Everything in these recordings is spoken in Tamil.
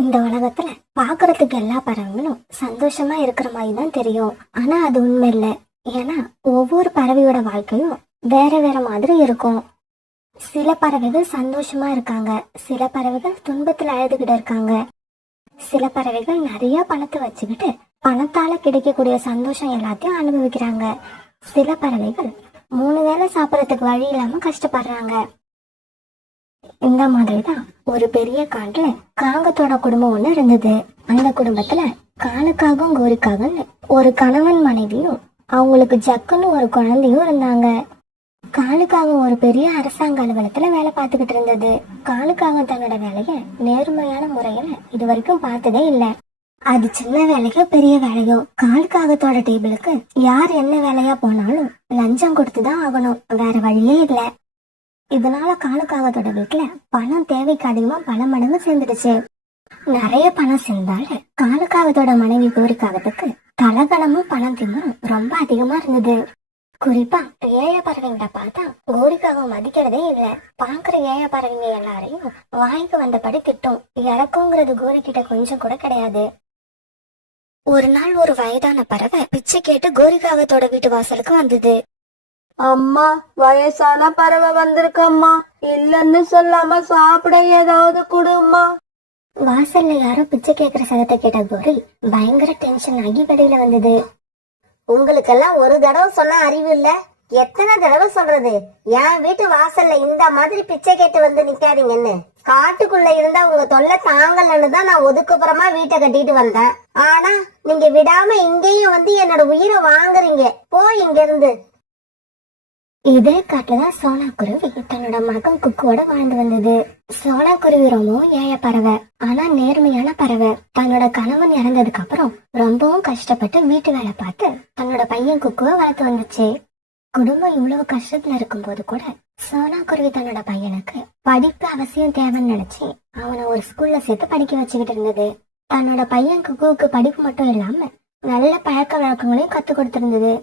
இந்த உலகத்துல பாக்குறதுக்கு எல்லா பறவைகளும் சந்தோஷமா இருக்கிற மாதிரி தான் தெரியும். ஆனா அது உண்மை இல்ல. ஏன்னா ஒவ்வொரு பறவையோட வாழ்க்கையும் வேற வேற மாதிரி இருக்கும். சில பறவைகள் சந்தோஷமா இருக்காங்க, சில பறவைகள் துன்பத்துல அழுதுகிட்டு இருக்காங்க, சில பறவைகள் நிறைய பணத்தை வச்சுக்கிட்டு பணத்தால கிடைக்கக்கூடிய சந்தோஷம் எல்லாத்தையும் அனுபவிக்கிறாங்க. சில பறவைகள் 3 வேளை சாப்பிடறதுக்கு வழி இல்லாம கஷ்டப்படுறாங்க. இந்த மாதிரிதான் ஒரு பெரிய காட்டுல காகத்தோட குடும்பம் ஒண்ணு இருந்தது. அந்த குடும்பத்துல காலுக்காகவும் கோரிக்காகவும் ஒரு கணவன் மனைவியும் அவங்களுக்கு ஜக்குன்னு ஒரு குழந்தையும் இருந்தாங்க. காலுக்காகவும் ஒரு பெரிய அரசாங்க அலுவலகத்துல வேலை பார்த்துக்கிட்டு இருந்தது. காலுக்காகவும் தன்னோட வேலைய நேர்மையான முறையில இது வரைக்கும் பார்த்ததே இல்ல. அது சின்ன வேலையோ பெரிய வேலையோ காலுக்காகத்தோட டேபிளுக்கு யார் என்ன வேலையா போனாலும் லஞ்சம் கொடுத்துதான் ஆகணும், வேற வழியே இல்ல. இதனால காலுக்காகத்தோட வீட்டுல பணம் தேவைக்கு அதிகமா பல மடங்கு சேர்ந்துடுச்சு. நிறைய பணம் சேர்ந்தால காலுக்காகத்தோட மனைவி கோரிக்காகத்துக்கு தலகணமும் பணம் திமும் ரொம்ப அதிகமா இருந்தது. குறிப்பா ஏழை பறவைங்களை பார்த்தா கோரிக்காக மதிக்கிறதே இல்ல. பாக்குற ஏழை பறவைங்க எல்லாரையும் வாய்க்கு வந்தபடி திட்டும். இறக்குங்கிறது கோரிக்கிட்ட கொஞ்சம் கூட கிடையாது. ஒரு நாள் ஒரு வயதான பறவை பிச்சை கேட்டு கோரிக்காகத்தோட வீட்டு வாசலுக்கு வந்தது. அம்மா, வயசான பறவை வந்திருக்கம்மா, இல்லன்னு சொல்லாம சாப்பிட ஏதாவது கொடும்மா. வாசல்ல யாரோ பிச்சை கேக்குற சதத்தை கேட்ட கோரி பயங்கர டென்ஷன் ஆகி வெளியில வந்தது. உங்களுக்கெல்லாம் ஒரு தடவை சொன்ன அறிவு இல்ல, எத்தனை தடவை சொல்றது? என் வீட்டு வாசல்ல இந்த மாதிரி பிச்சை கேட்டு வந்து நிக்காதீங்கன்னு. காட்டுக்குள்ள இருந்தா உங்க தொல்லை தாங்கலன்னு தான் நான் ஒதுக்குப்புறமா வீட்டை கட்டிட்டு வந்தேன். ஆனா நீங்க விடாம இங்கேயும் வந்து என்னோட உயிரை வாங்குறீங்க. போய் இங்க இருந்து. இதே காட்டுலதான் சோனா குருவி தன்னோட மகன் குக்குவோட வாழ்ந்து வந்தது. சோனா குருவி ரொம்பவும் ஏழை பறவை, ஆனா நேர்மையான பறவை. தன்னோட கணவன் இறந்ததுக்கு அப்புறம் ரொம்பவும் கஷ்டப்பட்டு வீட்டு வேலை பார்த்து தன்னோட பையன் குக்குவை வளர்த்து வந்துச்சு. குடும்பம் இவ்வளவு கஷ்டத்துல இருக்கும் போது கூட சோனா குருவி தன்னோட பையனுக்கு படிப்பு அவசியம் தேவைன்னு நினைச்சு அவனை ஒரு ஸ்கூல்ல சேர்த்து படிக்க வச்சுக்கிட்டு இருந்தது. தன்னோட பையன் குக்குவுக்கு படிப்பு மட்டும் இல்லாம நல்ல பழக்க வழக்கங்களையும் கத்து கொடுத்திருந்தது.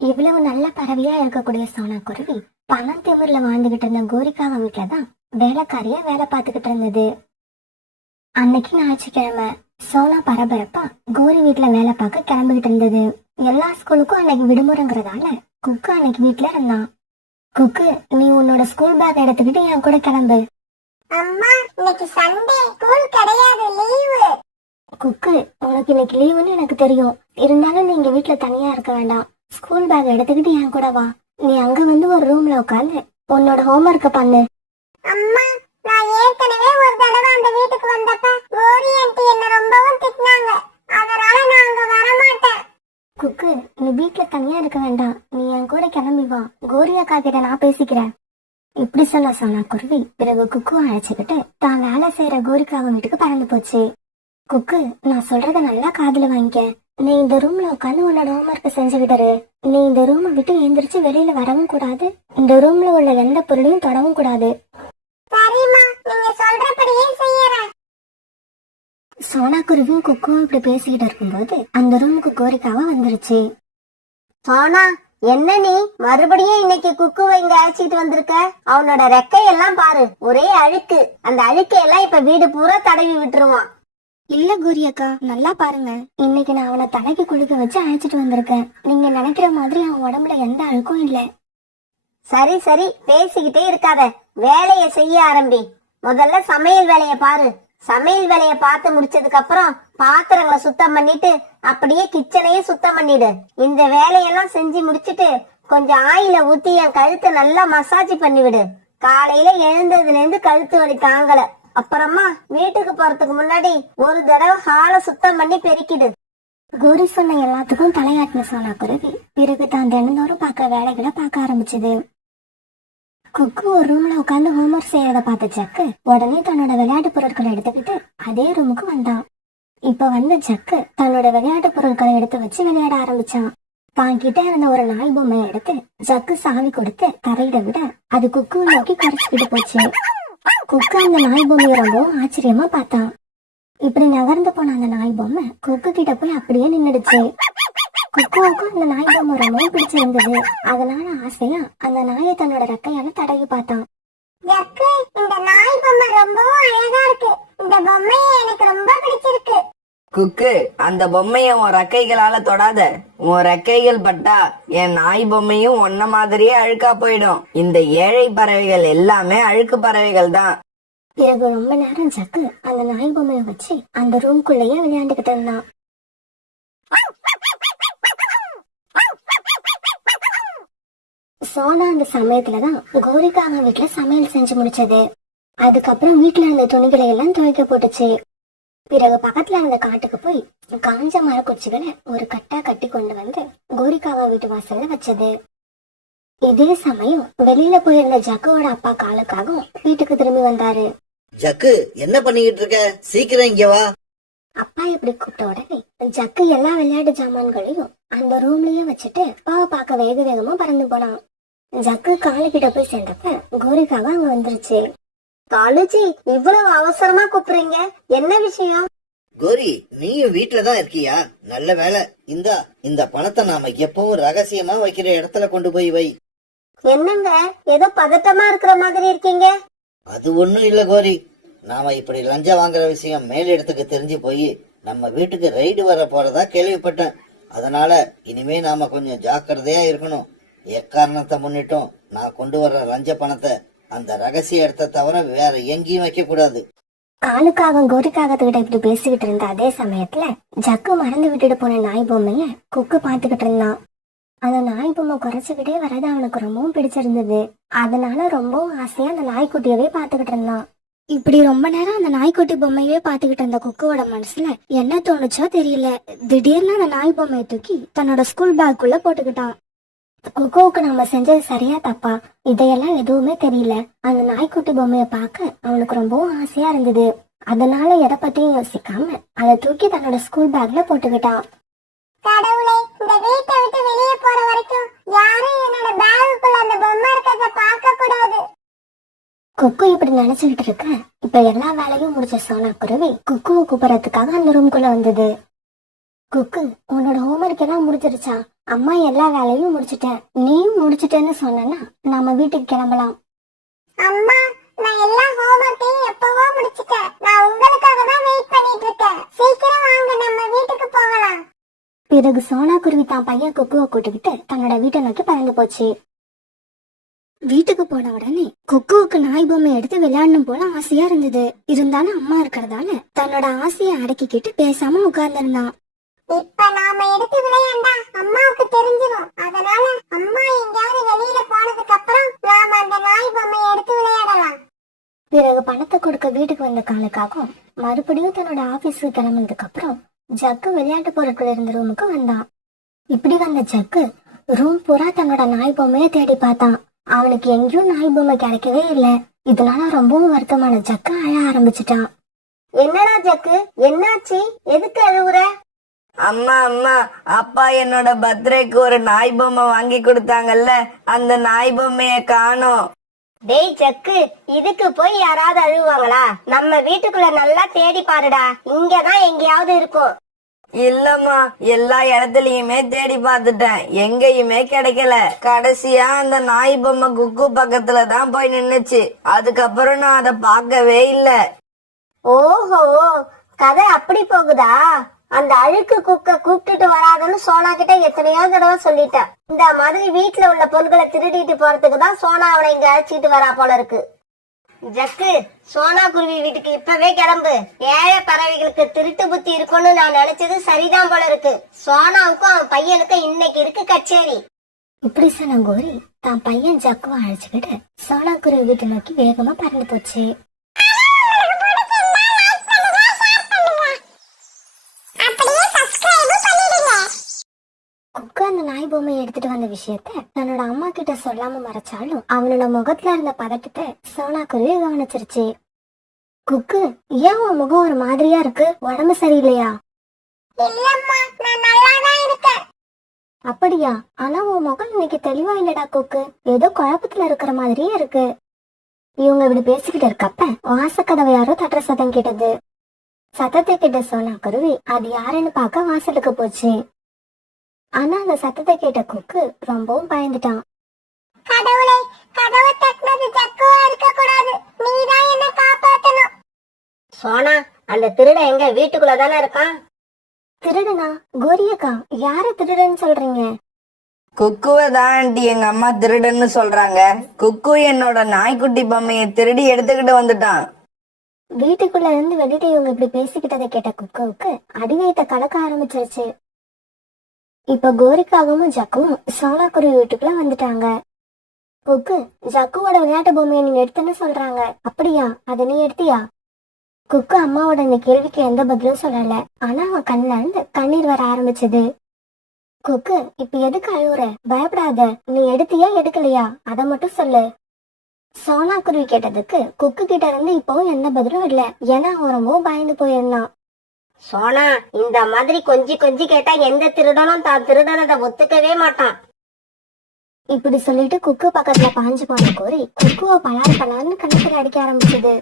இவ்வளவு நல்ல பறவையா இருக்கக்கூடிய சோனா குருவி பணம் திமிர்ல வாழ்ந்துகிட்டு இருந்த கோரிக்காக வீட்டுலதான் வேலைக்காரியா வேலை பார்த்துக்கிட்டு இருந்தது. அன்னைக்கு ஞாயிற்றுக்கிழமை சோனா பரபரப்பா கோரி வீட்டுல வேலை பார்க்க கிளம்பிக்கிட்டு இருந்தது. எல்லா ஸ்கூலுக்கும் அன்னைக்கு விடுமுறைங்கிறதால குக்கு அன்னைக்கு வீட்டுல இருந்தான். குக்கு, நீ உன்னோட ஸ்கூல் பேக் எடுத்துக்கிட்டு என் கூட கிளம்பு. அம்மா, இன்னைக்கு சண்டே, ஸ்கூல் கிடையாது, லீவு. குக்கு, உனக்கு இன்னைக்கு லீவுன்னு எனக்கு தெரியும், இருந்தாலும் நீங்க வீட்டுல தனியா இருக்க வேண்டாம். ஸ்கூல் பேக் எடுத்துக்கிட்டு என் கூட வா. நீ அங்க வந்து ஒரு ரூம்ல உட்காந்து உன்னோட ஹோம்ஒர்க்க பண்ணு. அம்மா, நான் ஏற்கனவே ஒரு தடவை அந்த வீட்டுக்கு வந்தப்ப கோரி ஆண்டி என்ன ரொம்பவும் திட்டினாங்க. அதனால நான் அங்க வர மாட்டேன். குக்கு, நீ வீட்டுல தனியா இருக்க வேண்டாம், நீ என் கூட கிளம்பி வா. கோரி அக்கா கிட்ட நான் பேசிக்கிறேன். இப்படி சொன்ன சோனா குருவி பிறகு குக்கு அழைச்சுக்கிட்டு தான் வேலை செய்யற கோரிக்காக வீட்டுக்கு பறந்து போச்சு. குக்கு, நான் சொல்றத நல்லா காதுல வாங்கிக்க. நீ இந்த ரூம்ல உட்காந்து உன்னோட ஹோம்ஒர்க்க செஞ்சுக்கிட்டாரு. நீ இந்த ரூமை விட்டு எழுந்திரிச்சு வெளியில வரவும் கூடாது. இந்த ரூம்ல உள்ள எந்த பொருளையும் தொடவும் கூடாது. சரிம்மா, நீங்க சொல்றபடியே செய்யறேன். சோனா குருவியும் குக்கும் இப்படி பேசிக்கிட்டு இருக்கும்போது அந்த ரூமுக்கு கோரிக்காவா வந்துருச்சு. சோனா, என்ன நீ மறுபடியும் இன்னைக்கு குக்குவை இங்க அழைச்சிட்டு வந்திருக்க? அவனோட ரெக்கையெல்லாம் பாரு, ஒரே அழுக்கு. அந்த அழுக்கையெல்லாம் இப்ப வீடு பூரா தடவி விட்டுருவான். இல்ல கோரி அக்கா, நல்லா பாருங்க, இன்னைக்கு நான் அவனை தலைக்கு குளிக்க வச்சு அழைச்சிட்டு வந்திருக்கேன். நீங்க நினைக்கிற மாதிரி அவன் உடம்புல எந்த அழுக்கும் இல்ல. சரி சரி, பேசிக்கிட்டே இருக்காத, வேலைய செய்ய ஆரம்பி. முதல்ல சமையல் வேலைய பாரு. சமையல் வேலைய பார்த்து முடிச்சதுக்கு அப்புறம் பாத்திரங்களை சுத்தம் பண்ணிட்டு அப்படியே கிச்சனையும் சுத்தம் பண்ணிடு. இந்த வேலையெல்லாம் செஞ்சு முடிச்சிட்டு கொஞ்சம் ஆயில ஊத்தி என் கழுத்தை நல்லா மசாஜ் பண்ணிவிடு. காலையில எழுந்ததுல இருந்து கழுத்து வலி தாங்கல. அப்புறமா வீட்டுக்கு போறதுக்கு முன்னாடி ஒரு தடவை ஹாலை சுத்தம் பண்ணி பெருக்கிடு. கோரி சொன்ன எல்லாத்துக்கும் தலையாட்டின சோனா குருவி பிறகு தான் தினந்தோறும் பார்க்க வேலைகளை பார்க்க ஆரம்பிச்சது. குக்கு ஒரு ரூம்ல உட்காந்து ஹோம்ஒர்க் செய்யறத பார்த்த ஜக்கு உடனே தன்னோட விளையாட்டு பொருட்களை எடுத்துக்கிட்டு அதே ரூமுக்கு வந்தான். இப்ப வந்த ஜக்கு தன்னோட விளையாட்டு பொருட்களை எடுத்து வச்சு விளையாட ஆரம்பிச்சான். தான் கிட்ட இருந்த ஒரு நாய் பொம்மையை எடுத்து ஜக்கு சாவி கொடுத்து தரையிட விட அது குக்குவை நோக்கி குறைச்சிக்கிட்டு போச்சு. குக்கு அந்த நாய் பொம்மையை ரொம்பவும் ஆச்சரியமா பார்த்தான். இப்படி நகர்ந்து போன அந்த நாய் பொம்மை குக்கு கிட்ட போய் அப்படியே நின்னுடுச்சு. குக்குவுக்கும் அந்த நாய் பொம்மை ரொம்பவும் பிடிச்சிருந்தது. அதனால ஆசையா அந்த நாயை தன்னோட ரெக்கையால தடவி பார்த்தான். ஜக்கு, இந்த நாய் பொம்மை ரொம்பவும் அழகா இருக்கு. இந்த பொம்மையை எனக்கு ரொம்ப பிடிச்சிருக்கு. குக்கு, அந்த பொம்மைய உன் ரெக்கைகளால தொடாத. உன் ரெக்கைகள் பட்டா என் நாய் பொம்மையும் ஒன்ன மாதிரியே அழுக்கா போயிடும். இந்த ஏழை பறவைகள் எல்லாமே அழுக்கு பறவைகள் தான். பிறகு ரொம்ப நேரம் ஜக்கு அந்த நாய் பொம்மையை வச்சு அந்த ரூம்குள்ளேயே விளையாண்டுகிட்டு இருந்தான். சோனா அந்த சமயத்துலதான் கோரிக்காக வீட்டுல சமையல் செஞ்சு முடிச்சது. அதுக்கப்புறம் வீட்டுல இருந்த துணிகளை எல்லாம் துவைக்க போட்டுச்சு. பிறகு பக்கத்துல இருந்த காட்டுக்கு போய் காஞ்ச மரக்குச்சிகளை ஒரு கட்டா கட்டி கொண்டு வந்து கோரிக்காவா வீட்டு வாசல்ல வச்சது. இதே சமயம் வெளியில போயிருந்த ஜக்குவோட அப்பா காலுக்காகவும் வீட்டுக்கு திரும்பி வந்தாரு. ஜக்கு, என்ன பண்ணிக்கிட்டு இருக்க? சீக்கிரம் இங்க வா. அப்பா இப்படி கூப்பிட்ட உடனே ஜக்கு எல்லா விளையாட்டு ஜாமான்களையும் அந்த ரூம்லயே வச்சுட்டு அப்பாவை பார்க்க வேக வேகமா பறந்து போனான். ஜக்கு காலு கிட்ட போய் சேர்ந்தப்ப கோரிக்காக அங்க வந்துருச்சு. காலுஜி, இவ்வளவு அவசரமா கூப்பிடுறீங்க, என்ன விஷயம்? கோரி, நீயும் வீட்டுல தான் இருக்கியா? நல்ல வேலை. இந்த பணத்தை நாம எப்பவும் ரகசியமா வைக்கிற இடத்துல கொண்டு போய் வை. என்னங்க, ஏதோ பதட்டமா இருக்கிற மாதிரி இருக்கீங்க? அது ஒண்ணும் இல்ல கோரி. நாம இப்படி லஞ்சம் வாங்குற விஷயம் மேலிடத்துக்கு தெரிஞ்சு போய் நம்ம வீட்டுக்கு ரைடு வர போறதா கேள்விப்பட்டேன். அதனால இனிமே நாம கொஞ்சம் ஜாக்கிரதையா இருக்கணும். எக்காரணத்தை முன்னிட்டும் நான் கொண்டு வர்ற லஞ்ச பணத்தை அந்த ரகசிய இடத்தை தவிர வேற எங்கேயும் வைக்க கூடாது. காலுக்காக கோரிக்காகத்துக்கிட்ட இப்படி பேசிக்கிட்டு இருந்த அதே சமயத்துல ஜக்கு மறந்து விட்டுட்டு போன நாய் பொம்மைய குக்கு பாத்துக்கிட்டு இருந்தான். அந்த நாய் பொம்மை குறைச்சுக்கிட்டே வரது அவனுக்கு ரொம்பவும் பிடிச்சிருந்தது. அதனால ரொம்பவும் ஆசையா அந்த நாய்க்குட்டியவே பாத்துக்கிட்டு இருந்தான். இப்படி ரொம்ப நேரம் அந்த நாய்க்குட்டி பொம்மையே பாத்துக்கிட்டு இருந்த குக்குவோட மனசுல என்ன தோணுச்சோ தெரியல. திடீர்னு அந்த நாய் பொம்மையை தூக்கி தன்னோட ஸ்கூல் பேக்குள்ள போட்டுக்கிட்டான். குக்குவுக்கு நம்ம செஞ்சது சரியா தப்பா இதையெல்லாம் எதுவுமே தெரியல. அந்த நாய்க்குட்டி பொம்மைய பார்க்க அவனுக்கு ரொம்பவும் ஆசையா இருந்தது. அதனால எதை பத்தியும் யோசிக்காம அதை தூக்கி தன்னோட ஸ்கூல் பேக்ல போட்டுக்கிட்டான். கடவுளே, இந்த வீட்டை விட்டு வெளியே போற வரைக்கும் யாரும் என்னோட பேக்குள்ள அந்த பொம்மை இருக்கிறத பார்க்க கூடாது. குக்கு இப்படி நினைச்சுக்கிட்டு இருக்க இப்ப எல்லா வேலையும் முடிச்ச சோனா குருவி குக்குவை கூப்பிடறதுக்காக அந்த ரூம்குள்ள வந்தது. குக்கு, உன்னோட ஹோம்ஒர்க் எல்லாம் முடிச்சிருச்சா? அம்மா எல்லா வேலையும் முடிச்சிட்டேன், நீயும் முடிச்சிட்டேன்னு சொன்னா நாம வீட்டுக்கு கிளம்பலாம். அம்மா, நான் எல்லா ஹோம்ஒர்க்கையும் எப்பவோ முடிச்சிட்டேன். நான் உங்களுக்காக தான் வெயிட் பண்ணிட்டு இருக்கேன். சீக்கிரம் வாங்க, நம்ம வீட்டுக்கு போகலாம். பிறகு சோனா குருவி தான் பையன் குக்குவை கூட்டுக்கிட்டு தன்னோட வீட்டை நோக்கி பறந்து போச்சு. வீட்டுக்கு போன உடனே குக்குவுக்கு நாய் பொம்மை எடுத்து விளையாடணும் போல ஆசையா இருந்தது. இருந்தாலும் அம்மா இருக்கிறதால தன்னோட ஆசையை அடக்கிக்கிட்டு பேசாம உட்கார்ந்திருந்தான். இப்ப நாம எடுத்து விளையாண்டா அம்மாவுக்கு தெரிஞ்சிடும். அதனால அம்மா எங்கயாவது வெளியில போனதுக்கு அப்புறம் நாம அந்த நாய் பொம்மையை எடுத்து விளையாடலாம். பிறகு பணத்தை கொடுக்க வீட்டுக்கு வந்த காலுக்காகவும் மறுபடியும் தன்னோட ஆபீஸுக்கு கிளம்புனதுக்கு அப்புறம் ஜக்கு விளையாட்டு பொருட்கள் இருந்த ரூமுக்கு வந்தான். இப்படி வந்த ஜக்கு ரூம் பூரா தன்னோட நாய் பொம்மையை தேடி பார்த்தான். அவனுக்கு எங்கேயும் நாய் பொம்மை கிடைக்கவே இல்லை. இதனால ரொம்பவும் வருத்தமான ஜக்கு அழ ஆரம்பிச்சுட்டான். என்னடா ஜக்கு, என்னாச்சு? எதுக்கு அழுவுற? அம்மா, அப்பா என்னோட பர்த்டேக்கு ஒரு நாய் பொம்மை வாங்கி கொடுத்தாங்கல்ல, அந்த நாய் பொம்மைய காணோம். டேய் ஜக்கு, இதுக்கு போய் யாராவது அழுவாங்களா? நம்ம வீட்டுக்குள்ள நல்லா தேடி பாருடா, இங்கதான் எங்கேயாவது இருக்கும். இல்லம்மா, எல்லா இடத்துலயுமே தேடி பார்த்துட்டேன், எங்கேயுமே கிடைக்கல. கடைசியா அந்த நாய் பொம்மை குக்கு பக்கத்துல தான் போய் நின்னுச்சு. அதுக்கப்புறம் நான் அதை பார்க்கவே இல்ல. ஓஹோ, கதை அப்படி போகுதா? அந்த அழுக்கு குக்க கூப்பிட்டுட்டு வராதுன்னு சோனா கிட்ட எத்தனையோ தடவை சொல்லிட்டேன். இந்த மாதிரி வீட்டுல உள்ள பொருட்களை திருடிட்டு போறதுக்கு தான் சோனா அவனை இங்க அழைச்சிட்டு வரா போல இருக்கு. ஜக்கு, சோனா குருவி வீட்டுக்கு இப்பவே கிளம்பு. ஏழை பறவைகளுக்கு திருட்டு புத்தி இருக்கும்னு நான் நினைச்சது சரிதான் போல இருக்கு. சோனாவுக்கும் அவன் பையனுக்கும் இன்னைக்கு இருக்கு கச்சேரி. இப்படி சொன்ன கோரி தான் பையன் ஜக்குவை அழைச்சுக்கிட்டு சோனா குருவி வீட்டை நோக்கி வேகமா பறந்து போச்சு. குக்கு அந்த நாய் பொம்மையை எடுத்துட்டு வந்த விஷயத்த தன்னோட அம்மா கிட்ட சொல்லாம மறைச்சாலும் அவனோட முகத்துல இருந்த பதட்டத்தை சோனா குருவி கவனிச்சிருச்சு. குக்கு, ஏன் உன் முகம் ஒரு மாதிரியா இருக்கு? உடம்பு சரியில்லையா? இல்லம்மா, நான் நல்லாதான் இருக்கேன். அப்படியா? ஆனா உன் முகம் இன்னைக்கு தெளிவா இல்லடா குக்கு, ஏதோ குழப்பத்துல இருக்கிற மாதிரியே இருக்கு. இவங்க இப்படி பேசிக்கிட்டு இருக்கப்ப வாசக்கதவை யாரோ தட்டுற சத்தம் கேட்டது. சத்தத்தை கேட்ட சோனா குருவி அது யாருன்னு பார்க்க வாசலுக்கு போச்சு. ஆனா அந்த சத்தத்தை கேட்ட குக்கு ரொம்பவும் பயந்துட்டான். கடவுளே, கதவை தட்டினது ஜக்குவா இருக்க கூடாது. நீதான் என்ன காப்பாத்தணும். சோனா, அந்த திருடன் எங்க? வீட்டுக்குள்ள தானே இருக்கான். திருடனா? கோரியக்கா, யார திருடன்னு சொல்றீங்க? குக்குவை தான் ஆண்டி எங்க அம்மா திருடன்னு சொல்றாங்க. குக்கு என்னோட நாய்க்குட்டி பொம்மையை திருடி எடுத்துக்கிட்டு வந்துட்டான். வீட்டுக்குள்ள இருந்து வெளியில இவங்க இப்படி பேசிக்கிட்டதை கேட்ட குக்குவுக்கு அடி வைத்த கலக்க ஆரம்பிச்சிருச்சு. இப்ப கோரிக்காகவும் ஜக்குவும் சோனா குருவி வீட்டுக்குள்ள வந்துட்டாங்க. குக்கு, ஜக்குவோட விளையாட்டு பொம்மையை நீ எடுத்துன்னு சொல்றாங்க. அப்படியா? அதை நீ எடுத்தியா? குக்கு அம்மாவோட இந்த கேள்விக்கு எந்த பதிலும் சொல்லல. ஆனா அவன் கண்ணுல இருந்து கண்ணீர் வர ஆரம்பிச்சது. குக்கு, இப்ப எதுக்கு அழுவுற? பயப்படாத. நீ எடுத்தியா எடுக்கலையா அத மட்டும் சொல்லு. சோனா குருவி கேட்டதுக்கு குக்கு கிட்ட இருந்து இப்பவும் எந்த பதிலும் இல்ல. ஏன்னா அவன் ரொம்பவும் பயந்து போயிருந்தான். சோனா, இந்த மாதிரி கொஞ்சி கொஞ்சி கேட்டா எந்த திருடனும் தான் திருடனதை ஒத்துக்கவே மாட்டான். இப்படி சொல்லிட்டு குக்கு பக்கத்துல பாஞ்சு போன கோரி குக்குவை பலார் பலார்னு கணக்கில் அடிக்க ஆரம்பிச்சது.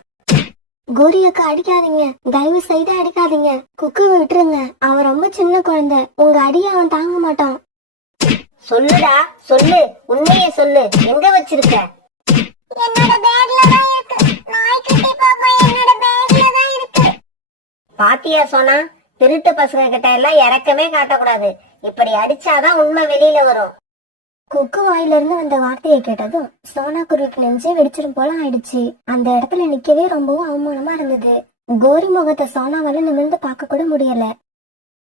கோரி அக்கா, அடிக்காதீங்க, தயவு செய்து அடிக்காதீங்க. குக்குவை விட்டுருங்க, அவன் ரொம்ப சின்ன குழந்தை. உங்க அடியை அவன் தாங்க மாட்டான். சொல்லுடா, சொல்லு, உண்மையே சொல்லு. எங்க வச்சிருக்க? என்னோட பேக்ல தான் இருக்கு. நாய்க்குட்டி பாப்பா என்னோட பேக்ல தான் இருக்கு. பாத்தியா சோனா, திருட்டு பசங்க கிட்ட எல்லாம் இறக்கமே காட்டக்கூடாது. இப்படி அடிச்சாதான் உண்மை வெளியில வரும். குக்கு வாயில இருந்து வந்த வார்த்தையை கேட்டதும் சோனா குருவிக்கு நெஞ்சே வெடிச்சிடும் போல ஆயிடுச்சு. அந்த இடத்துல நிக்கவே ரொம்பவும் அவமானமா இருந்தது. கோரி முகத்தை சோனாவால நிமிர்ந்து பார்க்க கூட முடியல.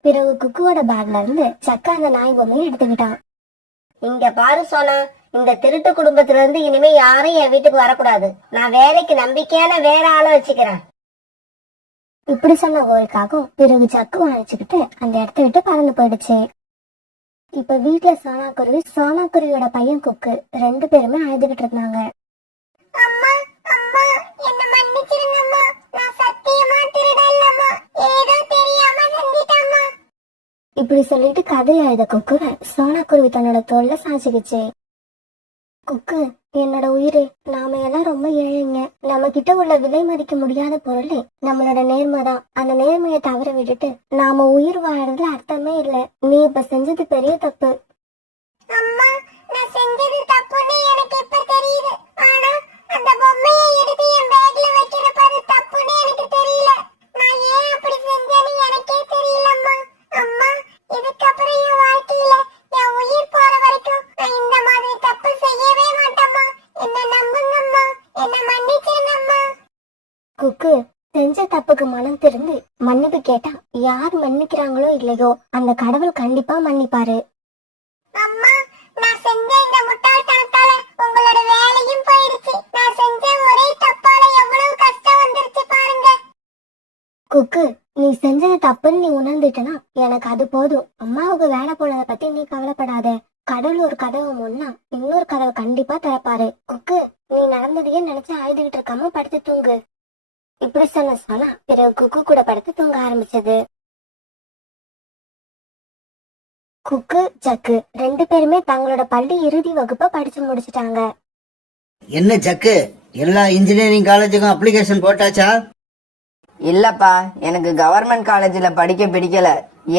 பிறகு குக்குவோட பேக்ல இருந்து சக்கா அந்த நாய் பொம்மையை எடுத்துக்கிட்டான். இங்க பாரு சோனா, இந்த திருட்டு குடும்பத்துல இருந்து இனிமே யாரும் என் வீட்டுக்கு வரக்கூடாது. நான் வேலைக்கு நம்பிக்கையான வேற ஆளை வச்சுக்கிறேன். இப்படி சொன்ன கோரிக்காகவும் பிறகு சக்குவை அழைச்சுக்கிட்டு அந்த இடத்த விட்டு பறந்து போயிடுச்சு. இப்ப வீட்டுல சோனா குருவியோட பையன் குக்கு ரெண்டு பேருமே அழுதுகிட்டு இருந்தாங்க. அம்மா, அம்மா, என்ன மன்னிச்சிருங்கம்மா. நான் சத்தியமா திருடல்லம்மா. ஏதோ தெரியாம செஞ்சிட்டம்மா. இப்படி சொல்லிட்டு கதை அழுத குக்குவை சோனா குருவி தன்னோட தோல்ல சாய்ச்சிக்கிச்சு. குக்கு, என்னோட உயிரே, நாம எல்லாம் ரொம்ப ஏழைங்க. நம்ம கிட்ட உள்ள விலை மதிக்க முடியாத பொருளே நம்மளோட நேர்மைதான். அந்த நேர்மையை தவற விட்டுட்டு நாம உயிர் வாழறதுல அர்த்தமே இல்ல. நீ இப்ப செஞ்சது பெரிய தப்பு. அம்மா, நான் செஞ்சது தப்புன்னு எனக்கு இப்ப தெரியுது. ஆனா அந்த பொம்மையை எடுத்து என் பேக்ல வைக்கிறப்ப அது தப்புன்னு எனக்கு தெரியல. நான் ஏன் அப்படி செஞ்சேன்னு எனக்கே தெரியலம்மா. அம்மா, இதுக்கப்புறம் என் வாழ்க்கையில என் உயிர் போற வரைக்கும் நான் இந்த மாதிரி தப்பு செய்யவே மாட்டேம்மா. என்ன நம்புங்கம்மா, என்ன மன்னிச்சிருங்கம்மா. குக்கு, செஞ்ச தப்புக்கு மனம் திருந்து மன்னிப்பு கேட்டா யார் மன்னிக்கிறாங்களோ இல்லையோ அந்த கடவுள் கண்டிப்பா மன்னிப்பாரு. அம்மா, நான் செஞ்ச இந்த முட்டாள்தனத்தால உங்களோட வேலையும் போயிடுச்சு. நான் செஞ்ச ஒரே தப்பால எவ்வளவு கஷ்டம் வந்துருச்சு பாருங்க. குக்கு, நீ செஞ்சது தப்புன்னு நீ உணர்ந்துட்டனா எனக்கு அது போதும். அம்மாவுக்கு வேலை போனதை பத்தி நீ கவலைப்படாத. கடவுள் ஒரு கதவு முன்னா இன்னொரு கதவை கண்டிப்பா திறப்பாரு. குக்கு, நீ நடந்ததையே நினைச்சு அழுதுகிட்டு இருக்காம படுத்து தூங்கு. இப்படி சொன்னா பிறகு குக்கு கூட படுத்து தூங்க ஆரம்பிச்சது. குக்கு, ஜக்கு ரெண்டு பேருமே தங்களோட பள்ளி இறுதி வகுப்பை படிச்சு முடிச்சிட்டாங்க. என்ன ஜக்கு, எல்லா இன்ஜினியரிங் காலேஜுக்கும் அப்ளிகேஷன் போட்டாச்சா? இல்லப்பா, எனக்கு கவர்மெண்ட் காலேஜ்ல படிக்க பிடிக்கல.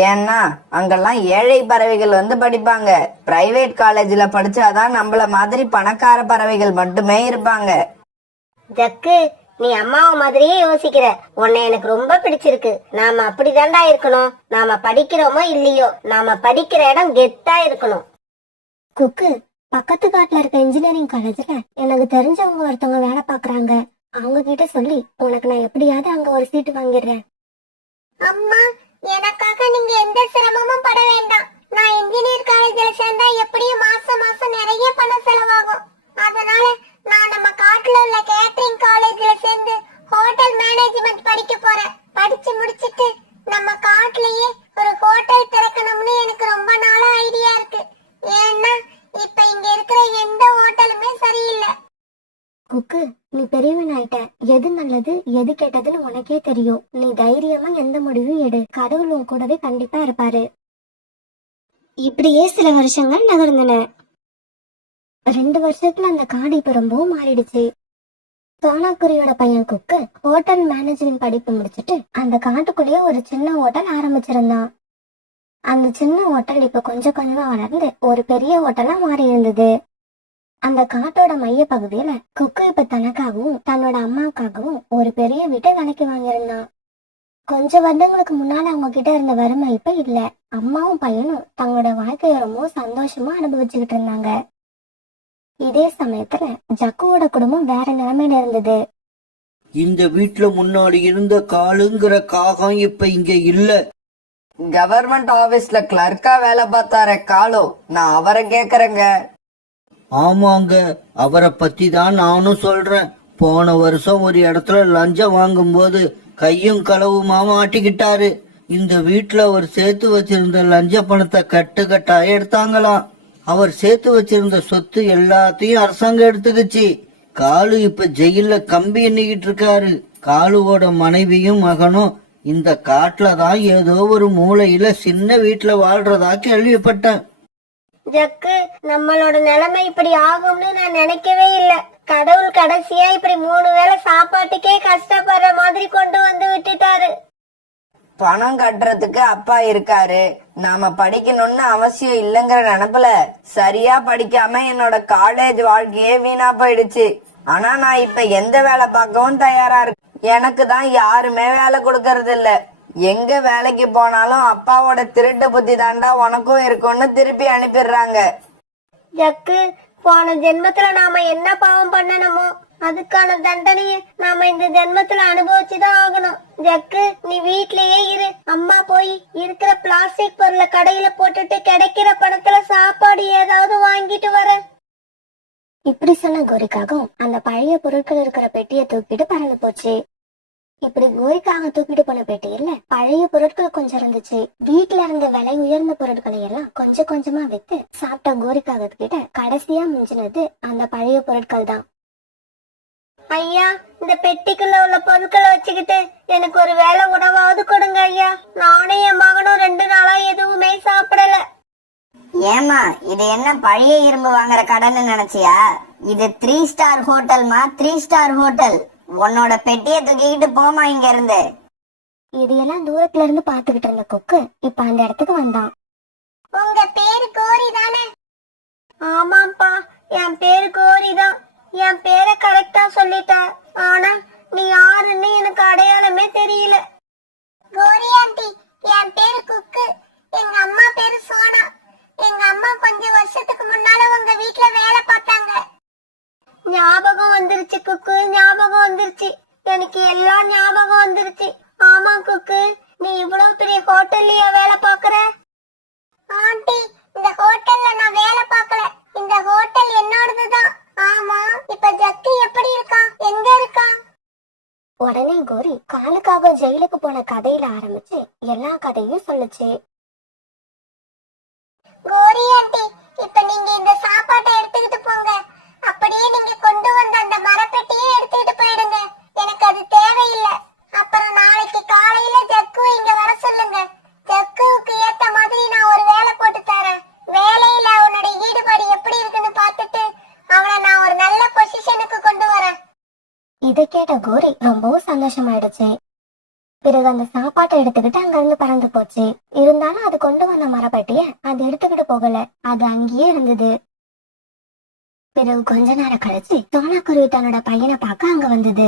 ஏன்னா அங்கெல்லாம் ஏழை பறவைகள் வந்து படிப்பாங்க. பிரைவேட் காலேஜ்ல படிச்சாதான் நம்மள மாதிரி பணக்கார பறவைகள் மட்டுமே இருப்பாங்க. ஜக்கு, நீ அம்மாவை மாதிரியே யோசிக்கிற. உன்னை எனக்கு ரொம்ப பிடிச்சிருக்கு. நாம அப்படிதான்டா இருக்கணும். நாம படிக்கிறோமோ இல்லையோ, நாம படிக்கிற இடம் கெத்தா இருக்கணும். குக்கு, பக்கத்து காட்டுல இருக்க இன்ஜினியரிங் காலேஜ்ல எனக்கு தெரிஞ்சவங்க ஒருத்தவங்க வேலை பாக்குறாங்க. அவங்க கிட்ட சொல்லி உனக்கு நான் எப்படியாவது அங்க ஒரு சீட்டு வாங்கிடுறேன். அம்மா, எனக்காக நீங்க எந்த சிரமமும் பட வேண்டாம். நான் இன்ஜினியர் காலேஜ்ல சேர்ந்தா எப்படியும் மாசம் மாசம் நிறைய பணம் செலவாகும். அதனால நான் நம்ம காட்டுல உள்ள கேட்டரிங் காலேஜ்ல சேர்ந்து ஹோட்டல் மேனேஜ்மெண்ட் படிக்க போறேன். படிச்சு முடிச்சிட்டு நம்ம காட்டுலயே ஒரு ஹோட்டல் திறக்கணும்னு எனக்கு ரொம்ப நாளா ஐடியா இருக்கு. ஏன்னா இப்ப இங்க இருக்கிற எந்த ஹோட்டலுமே சரியில்லை. குக்கு, நீ பெரியவன் ஆயிட்ட. எது நல்லது எது கெட்டதுன்னு உனக்கே தெரியும். நீ தைரியமா எந்த முடிவும் எடு. கடவுள் உன் கூடவே கண்டிப்பா இருப்பாரு. இப்படியே சில வருஷங்கள் நகர்ந்தன. 2 வருஷத்துல அந்த காடு இப்ப ரொம்பவும் மாறிடுச்சு. சோனாக்குரியோட பையன் குக்கு ஹோட்டல் மேனேஜ்மெண்ட் படிப்பு முடிச்சுட்டு அந்த காட்டுக்குள்ளேயே ஒரு சின்ன ஹோட்டல் ஆரம்பிச்சிருந்தான். அந்த சின்ன ஹோட்டல் இப்ப கொஞ்சம் கொஞ்சமா வளர்ந்து ஒரு பெரிய ஹோட்டலா மாறி இருந்தது. அந்த காட்டோட மைய பகுதியில குக்கு இப்ப தனக்காகவும் தன்னோட அம்மாவுக்காகவும் ஒரு பெரிய வீட்டை விலைக்கு வாங்கியிருந்தான். கொஞ்ச வருடங்களுக்கு முன்னால அவங்க கிட்ட இருந்த வறுமை இப்ப இல்ல. அம்மாவும் பையனும் தங்களோட வாழ்க்கைய ரொம்ப சந்தோஷமா அனுபவிச்சுக்கிட்டு இருந்தாங்க. இதே சமயத்துல ஜக்குவோட குடும்பம் வேற நிலைமையில இருந்தது. இந்த வீட்ல முன்னாடி இருந்த காலுங்கிற காகம் இப்ப இங்க இல்ல. கவர்மெண்ட் ஆபீஸ்ல கிளர்க்கா வேலை பார்த்தாரே காலோ, நான் அவரை கேக்குறேங்க. ஆமாங்க, அவரை பத்தி தான் நானும் சொல்றேன். போன வருஷம் ஒரு இடத்துல லஞ்சம் வாங்கும்போது கையும் களவுமா மாட்டிக்கிட்டாரு. இந்த வீட்ல அவர் சேர்த்து வச்சிருந்த லஞ்ச பணத்தை கட்டுக்கட்டா எடுத்தாங்களாம். அவர் சேர்த்து வச்சிருந்த சொத்து எல்லாத்தையும் அரசாங்கம் எடுத்துக்கிச்சு. காலு இப்ப ஜெயில கம்பி எண்ணிக்கிட்டு இருக்காரு. காலுவோட மனைவியும் மகனும் இந்த காட்டுல தான் ஏதோ ஒரு மூலையில சின்ன வீட்டுல வாழ்றதா கேள்விப்பட்டேன். ஜக்கு, நம்மளோட நிலைமை இப்படி ஆகும்னு நான் நினைக்கவே இல்ல. கடவுள் கடைசியா இப்படி 3 வேளை சாப்பாட்டுக்கே கஷ்டப்படுற மாதிரி கொண்டு வந்து விட்டுட்டாரு. பணம் கட்டுறதுக்கு அப்பா இருக்காரு, நாம படிக்கணும்னு அவசியம் இல்லைங்கிற நினைப்புல சரியா படிக்காம என்னோட காலேஜ் வாழ்க்கையே வீணா போயிடுச்சு. ஆனா நான் இப்ப எந்த வேலை பார்க்கவும் தயாரா இருக்கு. எனக்கு தான் யாருமே வேலை கொடுக்கறது இல்ல. எங்க வேலைக்கு போனாலும் அப்பாவோட திருட்டு புத்தி தாண்டா உனக்கும் இருக்கும்னு திருப்பி அனுப்பிடுறாங்க. ஜக்கு, போன ஜென்மத்துல நாம என்ன பாவம் பண்ணணுமோ அதுக்கான தண்டனையை நாம இந்த ஜென்மத்துல அனுபவிச்சுதான் ஆகணும். ஜக்கு, நீ வீட்லயே இரு. அம்மா போய் இருக்கிற பிளாஸ்டிக் பொருளை கடையில போட்டுட்டு கிடைக்கிற பணத்துல சாப்பாடு ஏதாவது வாங்கிட்டு வர. இப்படி சொன்ன கோரிக்காகவும் அந்த பழைய பொருட்கள் இருக்கிற பெட்டியை தூக்கிட்டு பறந்து போச்சு. இப்படி கோரிக்காக தூக்கிட்டு போன பெட்டியில பழைய பொருட்கள் கொஞ்சம் இருந்துச்சு. வீட்டுல இருந்த விலை உயர்ந்த பொருட்களை எல்லாம் கொஞ்சம் கொஞ்சமா வித்து சாப்பிட்ட கோரிக்காக கிட்ட கடைசியா மிஞ்சினது அந்த பழைய பொருட்கள் தான். ஐயா, இந்த பெட்டிக்குள்ள உள்ள பொருட்களை வச்சுக்கிட்டு எனக்கு ஒரு வேளை உணவாவது கொடுங்க ஐயா. நானும் என் மகனும் 2 நாளா எதுவுமே சாப்பிடல. ஏமா, இது என்ன பழைய இரும்பு வாங்குற கடைன்னு நினைச்சியா? இது 3 ஸ்டார் ஹோட்டல்மா, 3 ஸ்டார் ஹோட்டல். உன்னோட பெட்டியை தூக்கிக்கிட்டு போமா இங்க இருந்து. இதையெல்லாம் தூரத்துல இருந்து பாத்துக்கிட்டு இருந்த கொக்கு இப்ப அந்த இடத்துக்கு வந்தான். உங்க பேரு கோரி தானே? ஆமாப்பா, என் பேரு கோரி தான். என் பேரை கரெக்டா சொல்லிட்ட. ஆனா நீ யாருன்னு எனக்கு அடையாளமே தெரியல. கோரி ஆண்டி, என் பேரு குக்கு. எங்க அம்மா பேரு சோனா. எங்க அம்மா கொஞ்சம் வருஷத்துக்கு முன்னால உங்க வீட்ல வேலை பார்த்தாங்க. ஞாபகம் வந்துருச்சு குக்கு, ஞாபகம் வந்துருச்சு. எனக்கு எல்லாம் ஞாபகம் வந்துருச்சு. ஆமா குக்கு, நீ இவ்வளவு பெரிய ஹோட்டல்லயா வேலை பார்க்கற? ஆண்டி, இந்த ஹோட்டல்ல நான் வேலை பார்க்கல. இந்த ஹோட்டல் என்னோடதுதான். ஆமா, இப்ப ஜக்கு எப்படி இருக்கான்? எங்க இருக்கான்? உடனே கோரி காலுக்காக ஜெயிலுக்கு போன கதையில ஆரம்பிச்சு எல்லா கதையும் சொல்லுச்சு. கோரி ஆண்டி, இப்ப நீங்க இந்த சாப்பாட்டை எடுத்துக்கிட்டு போங்க. அப்படியே நீங்க கொண்டு வந்த அந்த மரப்பெட்டியை எடுத்துக்கிட்டு போயிடுங்க. எனக்கு அது தேவையில்லை. அப்புறம் நாளைக்கு காலையில ஜக்குவை இங்க வர சொல்லுங்க. ஜக்குவுக்கு ஏத்த மாதிரி நான் ஒரு வேலை போட்டு தரேன். வேலையில அவனோட ஈடுபாடு எப்படி இருக்குன்னு பார்த்துட்டு அவனை நான் ஒரு நல்ல பொசிஷனுக்கு கொண்டு வரேன். இதை கேட்ட கோரி ரொம்பவும் சந்தோஷமாயிடுச்சு. பிறகு அந்த சாப்பாட்டை எடுத்துக்கிட்டு அங்கிருந்து பறந்து போச்சு. இருந்தாலும் அது கொண்டு வந்த மரப்பட்டிய அது எடுத்துக்கிட்டு போகல. அது அங்கேயே இருந்தது. பிறகு கொஞ்ச நேரம் கழிச்சு சோனாக்குருவி தன்னோட பையனை பார்க்க அங்க வந்தது.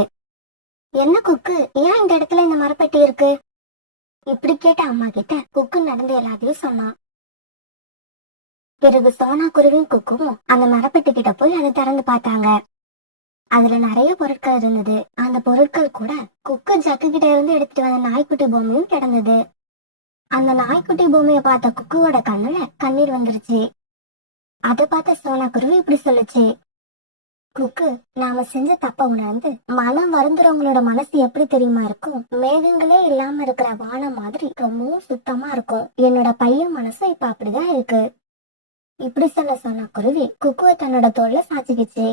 என்ன குக்கு, ஏன் இந்த இடத்துல இந்த மரப்பெட்டி இருக்கு? இப்படி கேட்ட அம்மா கிட்ட குக்கு நடந்து எல்லாத்தையும் சொன்னான். பிறகு சோனாக்குருவியும் குக்குவும் அந்த மரப்பெட்டி கிட்ட போய் அதை திறந்து பார்த்தாங்க. அதுல நிறைய பொருட்கள் இருந்தது. அந்த பொருட்கள் கூட குக்கு ஜக்கு கிட்ட இருந்து எடுத்துட்டு வந்த நாய்க்குட்டி பொம்மையும் கிடந்தது. அந்த நாய்க்குட்டி பொம்மைய பார்த்த குக்குவோட கண்ணுல கண்ணீர் வந்துருச்சு. அதை பார்த்த சோனாக்குருவி இப்படி சொல்லுச்சு. குக்கு, நாம செஞ்ச தப்ப உணர்ந்து மனம் வருந்துறவங்களோட மனசு எப்படி தெரியுமா இருக்கும்? மேகங்களே இல்லாம இருக்கிற வானம் மாதிரி ரொம்பவும் சுத்தமா இருக்கும். என்னோட பையன் மனசும் இப்ப அப்படிதான் இருக்கு. இப்படி சொன்ன சோனாக்குருவி குக்குவை தன்னோட தோல்ல சாச்சிக்கிச்சு.